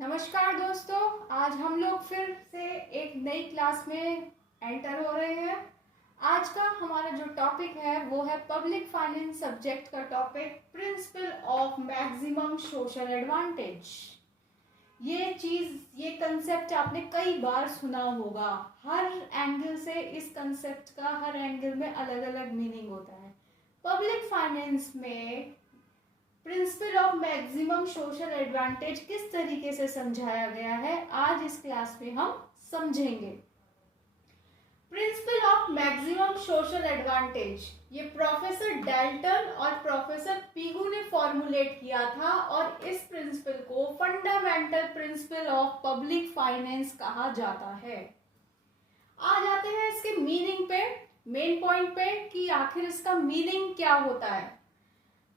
नमस्कार दोस्तों, आज हम लोग फिर से एक नई क्लास में एंटर हो रहे हैं। आज का हमारा जो टॉपिक है वो है पब्लिक फाइनेंस सब्जेक्ट का topic principle of maximum social advantage. ये कंसेप्ट आपने कई बार सुना होगा। हर एंगल से इस कंसेप्ट का हर एंगल में अलग अलग मीनिंग होता है। पब्लिक फाइनेंस में principle of maximum social advantage किस तरीके से समझाया गया है, आज इस क्लास में हम समझेंगे। Principle of maximum social advantage ये प्रोफेसर डेल्टन और प्रोफेसर पीगू ने फॉर्मुलेट किया था और इस प्रिंसिपल को fundamental principle of public finance कहा जाता है। आ जाते हैं इसके मीनिंग पे, मेन पॉइंट पे कि आखिर इसका मीनिंग क्या होता है।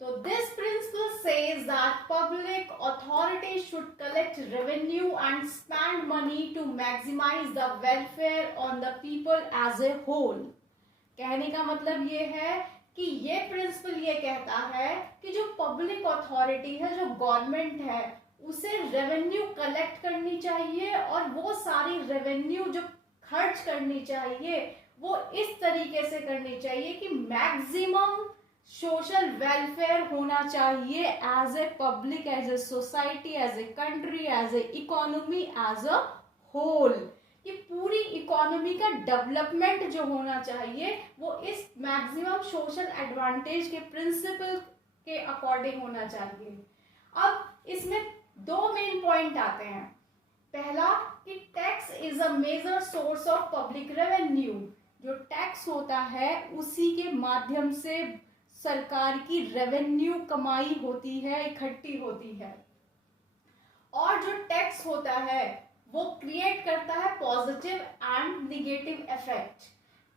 So this principle says that public authorities should collect revenue and spend money to maximize the welfare on the people as a whole। कहने का मतलब ये है कि ये प्रिंसिपल ये कहता है कि जो पब्लिक अथॉरिटी है, जो गवर्नमेंट है, उसे रेवेन्यू कलेक्ट करनी चाहिए और वो सारी रेवेन्यू जो खर्च करनी चाहिए वो इस तरीके से करनी चाहिए कि मैक्सिमम सोशल वेलफेयर होना चाहिए as a public, as a society, as a country, as a economy, as a whole. ये पूरी इकोनॉमी का डेवलपमेंट जो होना चाहिए वो इस मैक्सिमम सोशल एडवांटेज के प्रिंसिपल के अकॉर्डिंग होना चाहिए। अब इसमें दो मेन पॉइंट आते हैं। पहला कि tax is a major source of public revenue. जो टैक्स होता है उसी के माध्यम से सरकार की रेवेन्यू कमाई होती है, इकट्ठी होती है। और जो टैक्स होता है वो क्रिएट करता है positive and negative effect.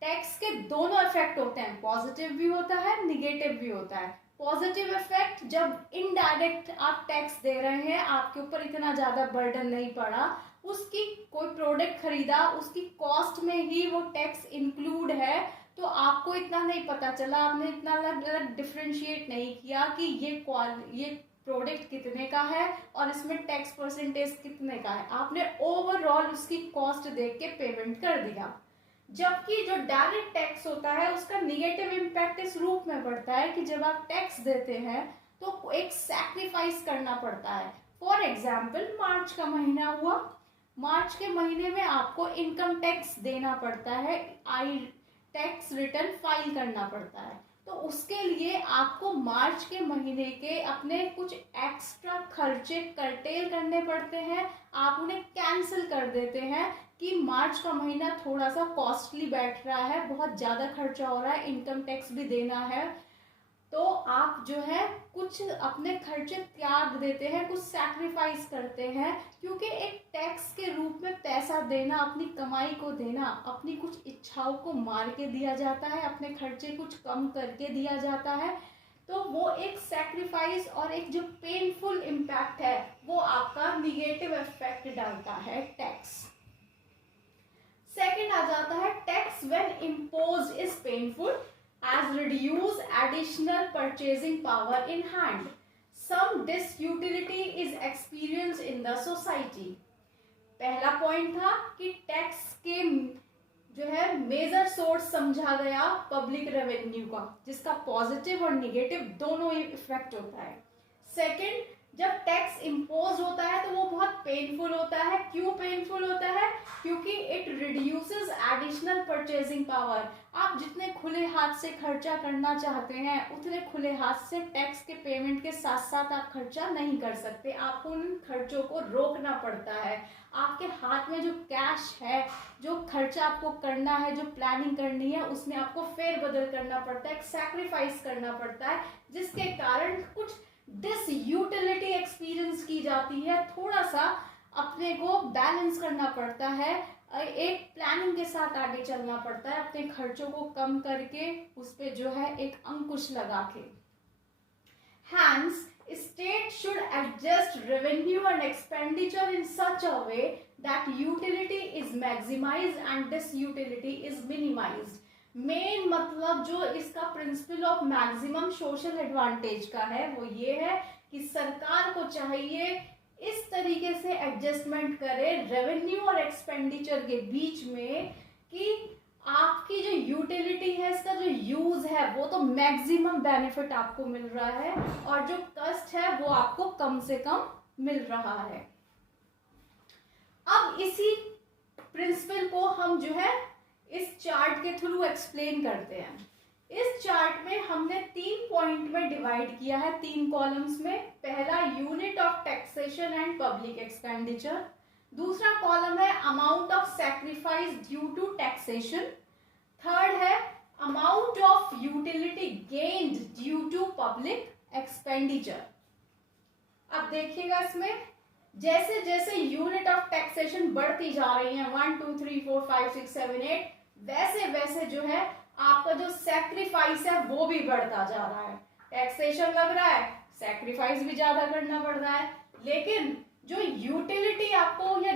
Tax के दोनों इफेक्ट होते हैं, पॉजिटिव भी होता है, निगेटिव भी होता है। पॉजिटिव इफेक्ट जब इनडायरेक्ट आप टैक्स दे रहे हैं, आपके ऊपर इतना ज्यादा बर्डन नहीं पड़ा, उसकी कोई प्रोडक्ट खरीदा, उसकी कॉस्ट में ही वो टैक्स इंक्लूड है, तो आपको इतना नहीं पता चला, आपने इतना अलग अलग डिफ्रेंशिएट नहीं किया कि ये प्रोडक्ट कितने का है और इसमें टैक्स परसेंटेज कितने का है। आपने ओवरऑल उसकी कॉस्ट देख के पेमेंट कर दिया। जबकि जो डायरेक्ट टैक्स होता है उसका निगेटिव इम्पैक्ट इस रूप में पड़ता है कि जब आप टैक्स देते हैं तो एक सैक्रिफाइस करना पड़ता है। फॉर एग्जाम्पल, मार्च का महीना हुआ, मार्च के महीने में आपको इनकम टैक्स देना पड़ता है, टैक्स रिटर्न फाइल करना पड़ता है। तो उसके लिए आपको मार्च के महीने के अपने कुछ एक्स्ट्रा खर्चे कर्टेल करने पड़ते हैं, आप उन्हें कैंसिल कर देते हैं कि मार्च का महीना थोड़ा सा कॉस्टली बैठ रहा है, बहुत ज़्यादा खर्चा हो रहा है, इनकम टैक्स भी देना है, तो आप जो है कुछ अपने खर्चे त्याग देते हैं, कुछ सैक्रिफाइस करते हैं, क्योंकि एक टैक्स के रूप में पैसा देना, अपनी कमाई को देना, अपनी कुछ इच्छाओं को मार के दिया जाता है, अपने खर्चे कुछ कम करके दिया जाता है, तो वो एक सैक्रिफाइस और एक जो पेनफुल इम्पैक्ट है वो आपका निगेटिव इफेक्ट डालता है टैक्स। सेकेंड आ जाता है tax when imposed is painful as reduce additional purchasing power in hand. Some disutility is experienced in the society. पहला पॉइंट था कि टैक्स के जो है मेजर सोर्स समझा गया पब्लिक रेवेन्यू का, जिसका पॉजिटिव और निगेटिव दोनों इफेक्ट होता है। सेकंड, जब टैक्स इम्पोज होता है तो वो बहुत पेनफुल होता है। क्यों पेनफुल होता है? क्योंकि it reduces additional purchasing power. आप जितने खुले हाथ से खर्चा करना चाहते हैं उतने खुले हाथ से टैक्स के पेमेंट के साथ साथ आप खर्चा नहीं कर सकते, आपको उन खर्चों को रोकना पड़ता है। आपके हाथ में जो कैश है, जो खर्चा आपको करना है, जो प्लानिंग करनी है, उसमें आपको फेरबदल करना पड़ता है, एक सैक्रिफाइस करना पड़ता है, जिसके कारण कुछ डिसयूटिलिटी एक्सपीरियंस की जाती है। थोड़ा सा अपने को बैलेंस करना पड़ता है, एक प्लानिंग के साथ आगे चलना पड़ता है, अपने खर्चों को कम करके उस पे जो है एक अंकुश लगा के। Hence, state should adjust revenue and expenditure in such a way that utility is maximized and disutility is minimized. Main मतलब जो इसका principle of maximum social advantage का है वो ये है कि सरकार को चाहिए इस तरीके से एडजस्टमेंट करें रेवेन्यू और एक्सपेंडिचर के बीच में कि आपकी जो यूटिलिटी है, इसका जो यूज है, वो तो मैक्सिमम बेनिफिट आपको मिल रहा है और जो कॉस्ट है वो आपको कम से कम मिल रहा है। अब इसी प्रिंसिपल को हम जो है इस चार्ट के थ्रू एक्सप्लेन करते हैं। इस चार्ट में हमने 3 पॉइंट में डिवाइड किया है, 3 कॉलम्स में। पहला unit of taxation and public expenditure, दूसरा कॉलम है amount of sacrifice due to taxation, third है amount of utility gained due to public expenditure. अब देखिएगा इसमें जैसे जैसे यूनिट ऑफ टैक्सेशन बढ़ती जा रही है 1 2 3 4 5 6 7 8, वैसे वैसे जो है आपका जो सैक्रिफाइस है वो भी बढ़ता जा रहा है। टैक्सेशन लग रहा है, सैक्रिफाइस भी ज्यादा करना पड़ रहा है, लेकिन जो यूटिलिटी आपको या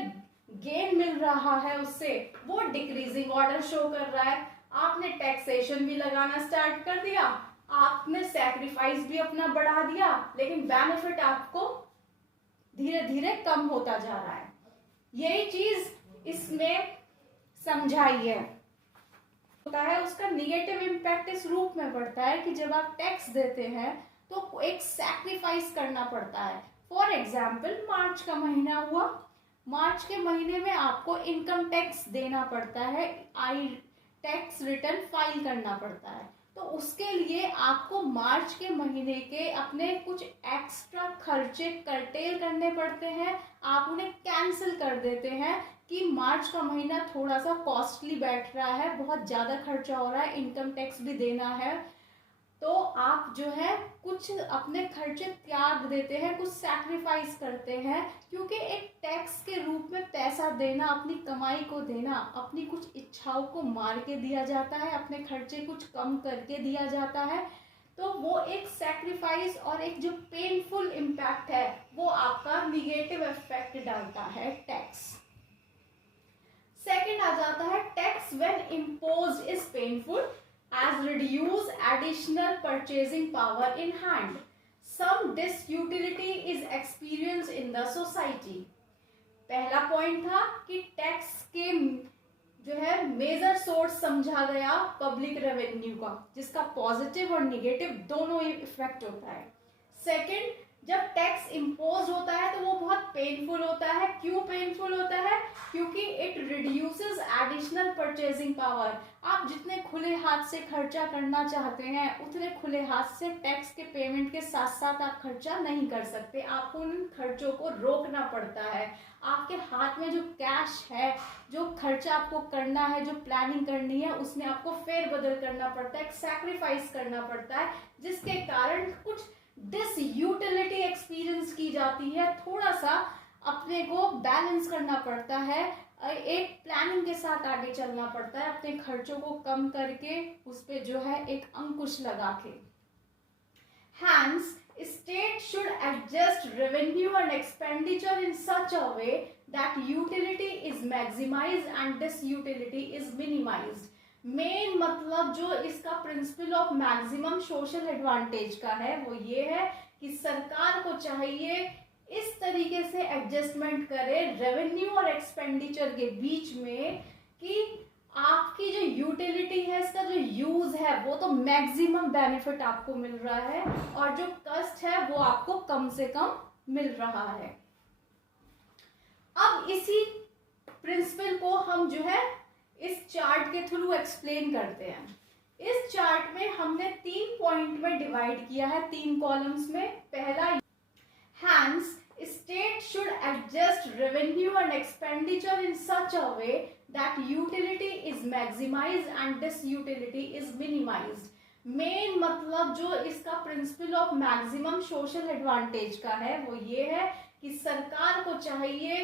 गेन मिल रहा है उससे वो डिक्रीजिंग ऑर्डर शो कर रहा है। आपने टैक्सेशन भी लगाना स्टार्ट कर दिया, आपने सैक्रिफाइस भी अपना बढ़ा दिया, लेकिन बेनिफिट आपको धीरे धीरे कम होता जा रहा है। यही चीज इसमें समझाई है। होता है उसका निगेटिव इम्पैक्ट इस रूप में पड़ता है कि जब आप टैक्स देते हैं तो एक सैक्रिफाइस करना पड़ता है। फॉर एग्जाम्पल मार्च का महीना हुआ, मार्च के महीने में आपको इनकम टैक्स देना पड़ता है, आई टैक्स रिटर्न फाइल करना पड़ता है। तो उसके लिए आपको मार्च के महीने के अपने कुछ एक्स्ट्रा खर्चे कर्टेल करने पड़ते हैं, आप उन्हें कैंसिल कर देते हैं कि मार्च का महीना थोड़ा सा कॉस्टली बैठ रहा है, बहुत ज़्यादा खर्चा हो रहा है, इनकम टैक्स भी देना है, तो आप जो है कुछ अपने खर्चे त्याग देते हैं, कुछ सैक्रिफाइस करते हैं, क्योंकि एक टैक्स के रूप में पैसा देना, अपनी कमाई को देना, अपनी कुछ इच्छाओं को मार के दिया जाता है, अपने खर्चे कुछ कम करके दिया जाता है, तो वो एक सैक्रिफाइस और एक जो पेनफुल इम्पैक्ट है वो आपका निगेटिव इफेक्ट डालता है टैक्स। सेकेंड आ जाता है tax when imposed is painful as reduce additional purchasing power in hand. Some disutility is experienced in the society. पहला पॉइंट था कि टैक्स के जो है मेजर सोर्स समझा गया पब्लिक रेवेन्यू का, जिसका पॉजिटिव और निगेटिव दोनों इफेक्ट होता है। सेकंड, जब टैक्स इम्पोज होता है तो वो बहुत पेनफुल होता है। क्यों पेनफुल होता है? क्योंकि it reduces additional purchasing power. आप जितने खुले हाथ से खर्चा करना चाहते हैं उतने खुले हाथ से टैक्स के पेमेंट के साथ साथ आप खर्चा नहीं कर सकते, आपको उन खर्चों को रोकना पड़ता है। आपके हाथ में जो कैश है, जो खर्चा आपको करना है, जो प्लानिंग करनी है, उसमें आपको फेरबदल करना पड़ता है, सैक्रिफाइस करना पड़ता है, जिसके कारण कुछ डिसयूटिलिटी एक्सपीरियंस की जाती है। थोड़ा सा अपने को बैलेंस करना पड़ता है, एक प्लानिंग के साथ आगे चलना पड़ता है, अपने खर्चों को कम करके उस पे जो है एक अंकुश लगा के। Hence, state should adjust revenue and expenditure in such a way that utility is maximized and disutility is minimized. Main मतलब जो इसका principle of maximum social advantage का है वो ये है कि सरकार को चाहिए इस तरीके से एडजस्टमेंट करे रेवेन्यू और एक्सपेंडिचर के बीच में कि आपकी जो यूटिलिटी है, इसका जो यूज है, वो तो मैक्सिमम बेनिफिट आपको मिल रहा है और जो कॉस्ट है वो आपको कम से कम मिल रहा है। अब इसी प्रिंसिपल को हम जो है इस चार्ट के थ्रू एक्सप्लेन करते हैं। इस चार्ट में हमने 3 पॉइंट में डिवाइड किया है, 3 कॉलम्स में। पहला, hence state should adjust revenue and expenditure in such a way that utility is maximized and disutility is minimized. Main मतलब जो इसका principle of maximum social advantage का है वो ये है कि सरकार को चाहिए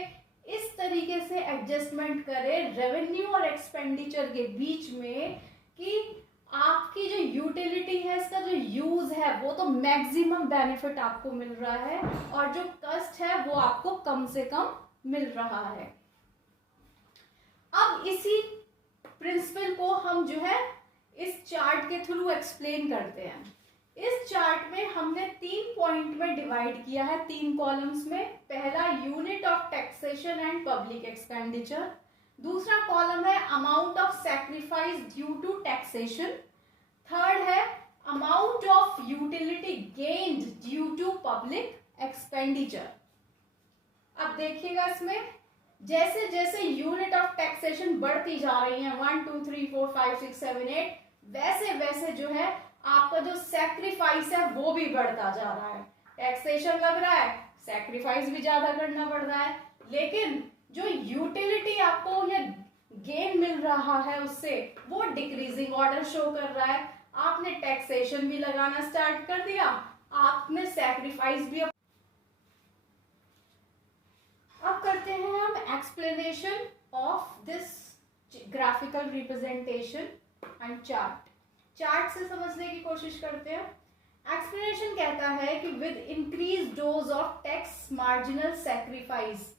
इस तरीके से एडजस्टमेंट करे रेवेन्यू और एक्सपेंडिचर के बीच में कि आपकी जो यूटिलिटी है, इसका जो यूज है, वो तो मैक्सिमम बेनिफिट आपको मिल रहा है और जो कॉस्ट है वो आपको कम से कम मिल रहा है। अब इसी प्रिंसिपल को हम जो है इस चार्ट के थ्रू एक्सप्लेन करते हैं। इस चार्ट में हमने 3 पॉइंट में डिवाइड किया है, 3 कॉलम्स में। पहला unit of taxation and public expenditure, दूसरा कॉलम है amount of sacrifice due to taxation, third है amount of utility gained due to public expenditure. अब देखिएगा इसमें जैसे जैसे यूनिट ऑफ टैक्सेशन बढ़ती जा रही है 1 2 3 4 5 6 7 8, वैसे वैसे जो है आपका जो सैक्रिफाइस है वो भी बढ़ता जा रहा है। टैक्सेशन लग रहा है, सैक्रिफाइस भी ज्यादा करना पड़ रहा है, लेकिन जो यूटिलिटी आपको या गेन मिल रहा है उससे वो डिक्रीजिंग ऑर्डर शो कर रहा है। आपने टैक्सेशन भी लगाना स्टार्ट कर दिया, आपने सैक्रिफाइस भी। अब करते हैं हम explanation of this graphical representation and chart. Chart से समझने की कोशिश करते हैं। एक्सप्लेनेशन कहता है कि with increase dose of tax marginal sacrifice,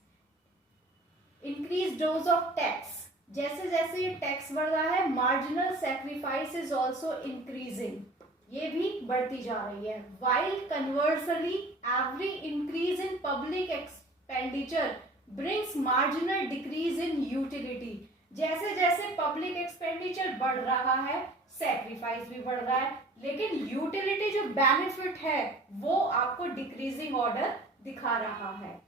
increase dose of tax, जैसे जैसे ये टैक्स बढ़ रहा है marginal sacrifice is also increasing, ये भी बढ़ती जा रही है। While conversely every increase in public expenditure brings marginal decrease in utility, जैसे जैसे पब्लिक एक्सपेंडिचर बढ़ रहा है सैक्रिफाइस भी बढ़ रहा है, लेकिन यूटिलिटी जो बेनिफिट है वो आपको डिक्रीजिंग ऑर्डर दिखा रहा है।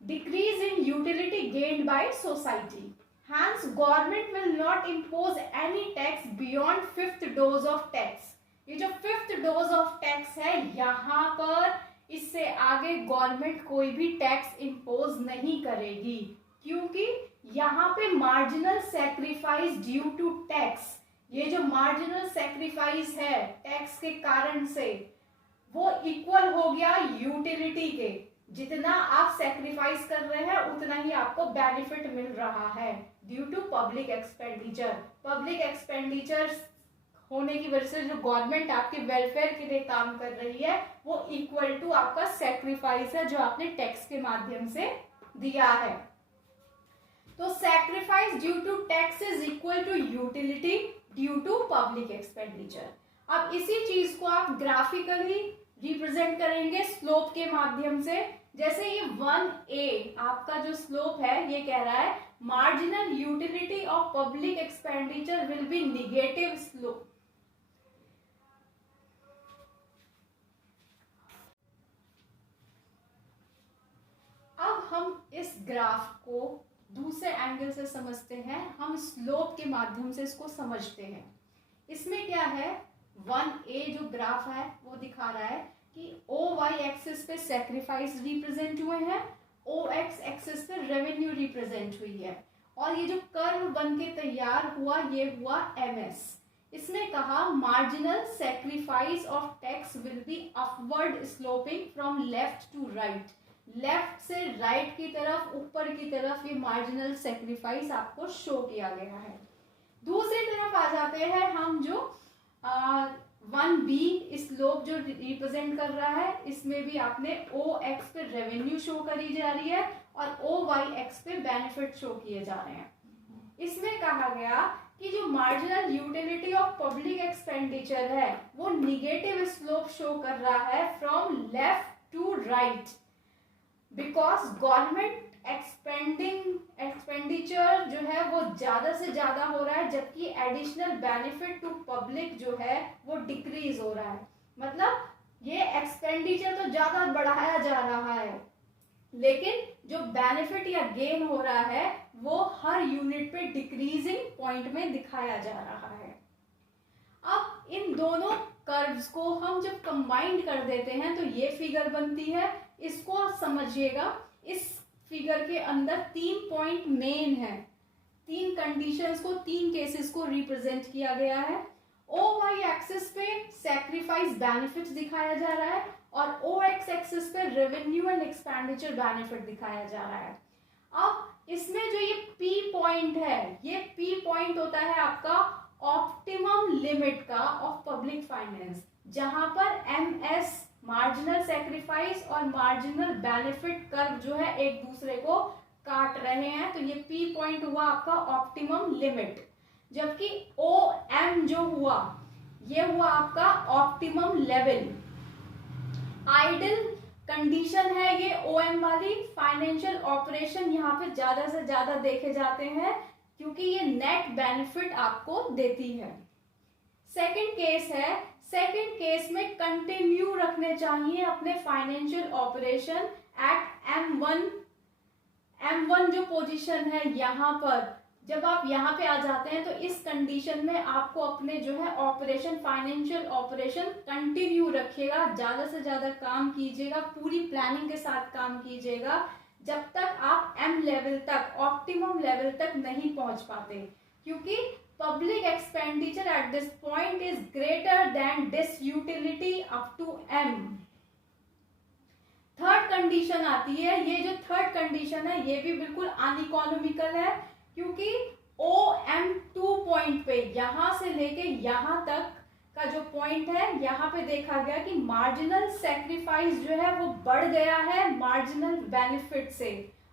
Decrease in utility gained by society, hence government will not impose any tax beyond 5th dose of tax। ये जो 5th dose of tax है यहाँ पर इससे आगे गवर्नमेंट कोई भी टैक्स इम्पोज नहीं करेगी, क्योंकि यहाँ पे marginal sacrifice due to tax, ये जो मार्जिनल सैक्रिफाइस है टैक्स के कारण से वो इक्वल हो गया यूटिलिटी के। जितना आप सैक्रिफाइस कर रहे हैं उतना ही आपको बेनिफिट मिल रहा है due to public expenditure. Public expenditure होने की वजह से जो गवर्नमेंट आपके वेलफेयर के लिए काम कर रही है वो इक्वल टू आपका सैक्रिफाइस है जो आपने टैक्स के माध्यम से दिया है। तो sacrifice due to tax is equal to utility due to public expenditure. अब इसी चीज को आप ग्राफिकली रिप्रेजेंट करेंगे स्लोप के माध्यम से। जैसे ये 1A आपका जो स्लोप है ये कह रहा है marginal utility of public expenditure will be negative slope. अब हम इस ग्राफ को दूसरे एंगल से समझते हैं, हम स्लोप के माध्यम से इसको समझते हैं। इसमें क्या है 1A जो ग्राफ है वो दिखा रहा है कि OY एक्सिस पे सैक्रिफाइस रिप्रेजेंट हुए हैं, OX एक्सिस पे रेवेन्यू रिप्रेजेंट हुई है, और ये जो कर्व बन के तैयार हुआ ये हुआ MS। इसमें कहा marginal sacrifice of tax will be upward sloping from left to right, left से राइट की तरफ ऊपर की तरफ ये मार्जिनल सैक्रिफाइस आपको शो किया गया है। दूसरी तरफ आ जाते हैं हम जो 1B स्लोप जो रिप्रेजेंट कर रहा है, इसमें भी आपने OX पे रेवेन्यू शो करी जा रही है और OYX पे बेनिफिट शो किए जा रहे हैं। इसमें कहा गया कि जो marginal utility of public expenditure है वो निगेटिव स्लोप शो कर रहा है from left to right, because government expenditure जो है वो ज्यादा से ज्यादा हो रहा है, जबकि एडिशनल बेनिफिट टू पब्लिक जो है वो डिक्रीज हो रहा है। मतलब ये एक्सपेंडिचर तो ज्यादा बढ़ाया जा रहा है, लेकिन जो बेनिफिट या गेन हो रहा है वो हर यूनिट पे डिक्रीजिंग पॉइंट में दिखाया जा रहा है। अब इन दोनों कर्व्स को हम जब कंबाइंड कर देते हैं तो ये फिगर बनती है। इसको समझिएगा, इस फिगर के अंदर 3 पॉइंट मेन है, 3 कंडीशंस को, 3 केसेस को रिप्रेजेंट किया गया है। OY एक्सिस पे सैक्रिफाइस बेनिफिट्स दिखाया जा रहा है और OX एक्सिस पे रेवेन्यू एंड एक्सपेंडिचर बेनिफिट दिखाया जा रहा है। अब इसमें जो ये P पॉइंट है, ये P पॉइंट होता है आपका ऑप्टिमम लिमिट का ऑफ पब्लिक फाइनेंस, जहां पर MS मार्जिनल सैक्रिफाइस और मार्जिनल बेनिफिट कर्व जो है एक दूसरे को काट रहे हैं, तो ये P पॉइंट हुआ आपका ऑप्टिमम लिमिट। जबकि OM जो हुआ ये हुआ आपका ऑप्टिमम लेवल। आइडल कंडीशन है ये ओएम वाली। फाइनेंशियल ऑपरेशन यहाँ पे ज्यादा से ज्यादा देखे जाते हैं क्योंकि ये नेट बेनिफिट आपको देती है। सेकंड केस है, सेकंड केस में कंटिन्यू रखने चाहिए अपने financial operation at M1। M1 जो पोजीशन है यहाँ पर, जब आप यहाँ पे आ जाते हैं तो इस कंडीशन में आपको अपने जो है ऑपरेशन, फाइनेंशियल ऑपरेशन कंटिन्यू रखिएगा, ज्यादा से ज्यादा काम कीजिएगा, पूरी प्लानिंग के साथ काम कीजिएगा जब तक आप M लेवल तक, ऑप्टिमम लेवल तक नहीं पहुंच पाते, क्योंकि public expenditure at this point is greater than this utility up to M। Third condition आती है, ये जो थर्ड कंडीशन है ये भी बिल्कुल अनइकोनॉमिकल है, क्योंकि OM2 पॉइंट पे यहां से लेके यहां तक का जो पॉइंट है, यहाँ पे देखा गया कि मार्जिनल सेक्रीफाइस जो है वो बढ़ गया है मार्जिनल बेनिफिट से।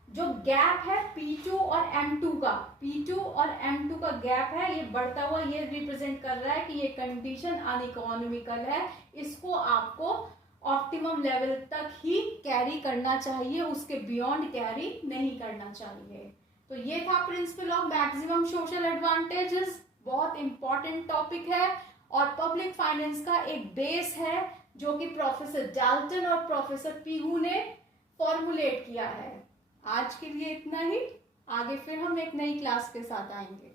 जो गैप है P2 और M2 का, P2 और M2 का गैप है, ये बढ़ता हुआ ये रिप्रेजेंट कर रहा है कि ये कंडीशन अनइकोनॉमिकल है, इसको आपको ऑप्टिमम लेवल तक ही कैरी करना चाहिए, उसके बियॉन्ड कैरी नहीं करना चाहिए। तो ये था principle of maximum social advantages, बहुत इंपॉर्टेंट टॉपिक है और पब्लिक फाइनेंस का एक बेस है जो कि प्रोफेसर डाल्टन और प्रोफेसर पीगू ने फॉर्मुलेट किया है। आज के लिए इतना ही, आगे फिर हम एक नई क्लास के साथ आएंगे।